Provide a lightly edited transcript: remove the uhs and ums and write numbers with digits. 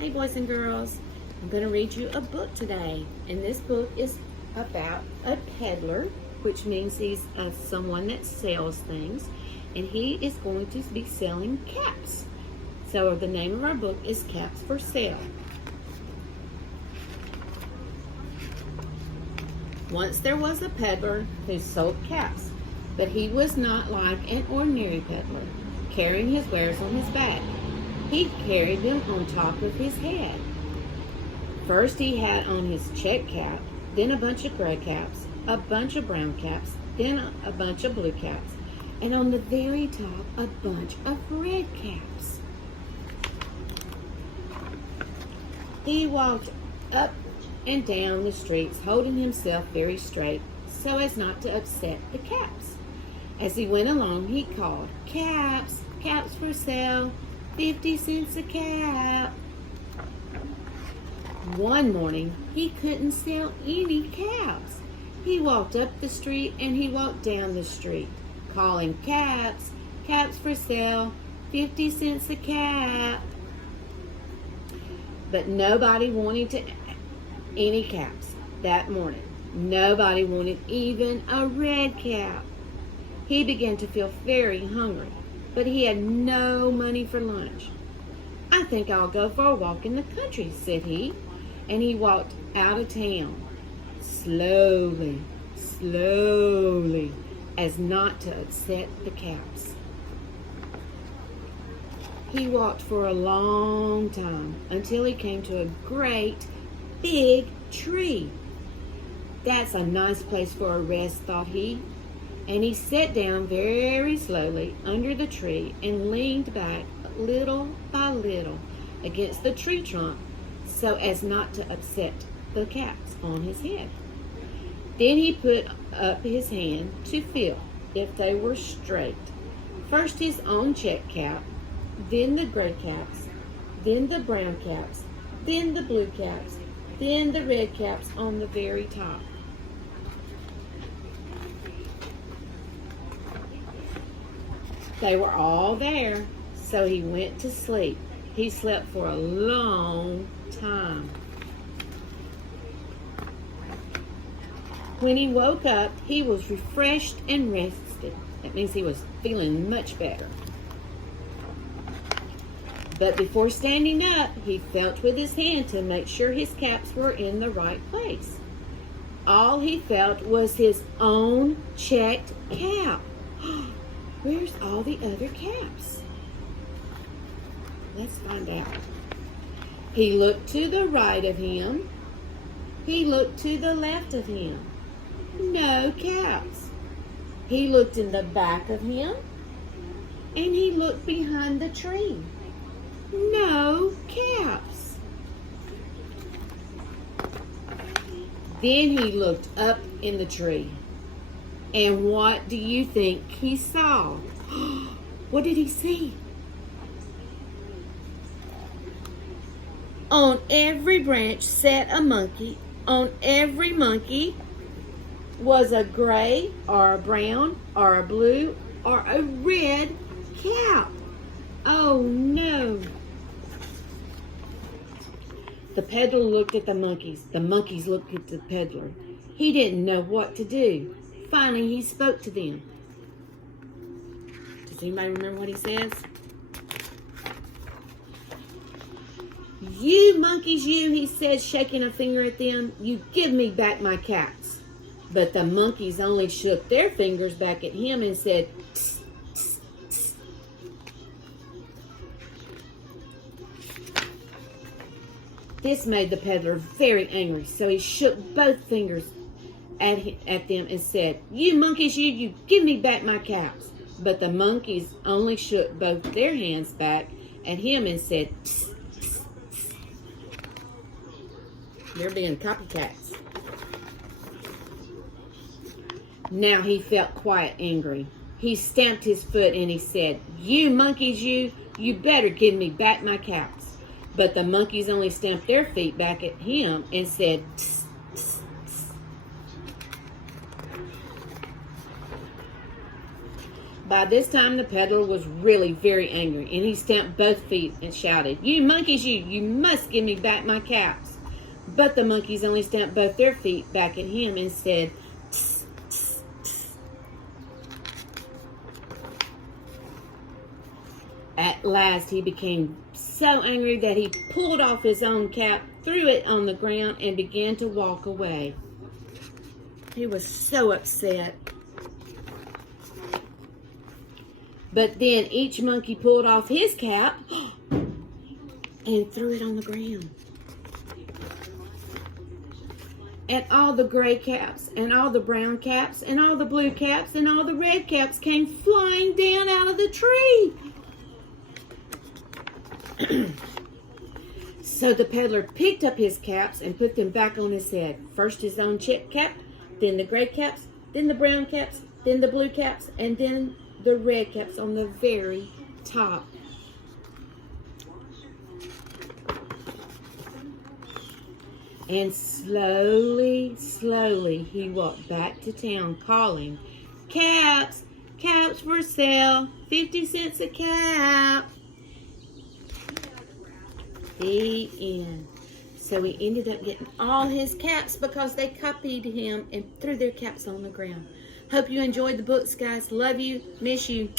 Hey boys and girls, I'm going to read you a book today, and this book is about a peddler, which means he's someone that sells things, and he is going to be selling caps. So the name of our book is Caps for Sale. Once there was a peddler who sold caps, but he was not like an ordinary peddler, carrying his wares on his back. He carried them on top of his head. First he had on his check cap, then a bunch of gray caps, a bunch of brown caps, then a bunch of blue caps, and on the very top, a bunch of red caps. He walked up and down the streets, holding himself very straight so as not to upset the caps. As he went along, he called, "Caps, caps for sale, 50 cents a cap." One morning, he couldn't sell any caps. He walked up the street and he walked down the street, calling, "Caps, caps for sale, 50 cents a cap." But nobody wanted any caps that morning. Nobody wanted even a red cap. He began to feel very hungry, but he had no money for lunch. "I think I'll go for a walk in the country," said he, and he walked out of town, slowly, slowly, as not to upset the caps. He walked for a long time until he came to a great, big tree. "That's a nice place for a rest," thought he. And he sat down very slowly under the tree and leaned back little by little against the tree trunk so as not to upset the caps on his head. Then he put up his hand to feel if they were straight. First his own check cap, then the gray caps, then the brown caps, then the blue caps, then the red caps on the very top. They were all there, so he went to sleep. He slept for a long time. When he woke up, he was refreshed and rested. That means he was feeling much better. But before standing up, he felt with his hand to make sure his caps were in the right place. All he felt was his own checked cap. Where's all the other caps? Let's find out. He looked to the right of him. He looked to the left of him. No caps. He looked in the back of him. And he looked behind the tree. No caps. Then he looked up in the tree. And what do you think he saw? What did he see? On every branch sat a monkey. On every monkey was a gray or a brown or a blue or a red cap. Oh no. The peddler looked at the monkeys. The monkeys looked at the peddler. He didn't know what to do. Finally, he spoke to them. Does anybody remember what he says? "You monkeys, you," he said, shaking a finger at them, "you give me back my caps." But the monkeys only shook their fingers back at him and said, "Tss, tss, tss." This made the peddler very angry, so he shook both fingers at them and said, "You monkeys, you give me back my caps." But the monkeys only shook both their hands back at him and said, "Tss, tss, tss." They're being copycats. Now he felt quite angry. He stamped his foot and he said, "You monkeys, you better give me back my caps." But the monkeys only stamped their feet back at him and said, "Tss, tss, tss." By this time, the peddler was really very angry, and he stamped both feet and shouted, "You monkeys, you must give me back my caps." But the monkeys only stamped both their feet back at him and said, "Tss, tss, tss." At last, he became so angry that he pulled off his own cap, threw it on the ground, and began to walk away. He was so upset. But then each monkey pulled off his cap and threw it on the ground. And all the gray caps, and all the brown caps, and all the blue caps, and all the red caps came flying down out of the tree. So the peddler picked up his caps and put them back on his head. First his own chip cap, then the gray caps, then the brown caps, then the blue caps, and then the red caps on the very top. And slowly, slowly, he walked back to town calling, "Caps, caps for sale, 50 cents a cap." The end. So he ended up getting all his caps because they copied him and threw their caps on the ground. Hope you enjoyed the books, guys. Love you. Miss you.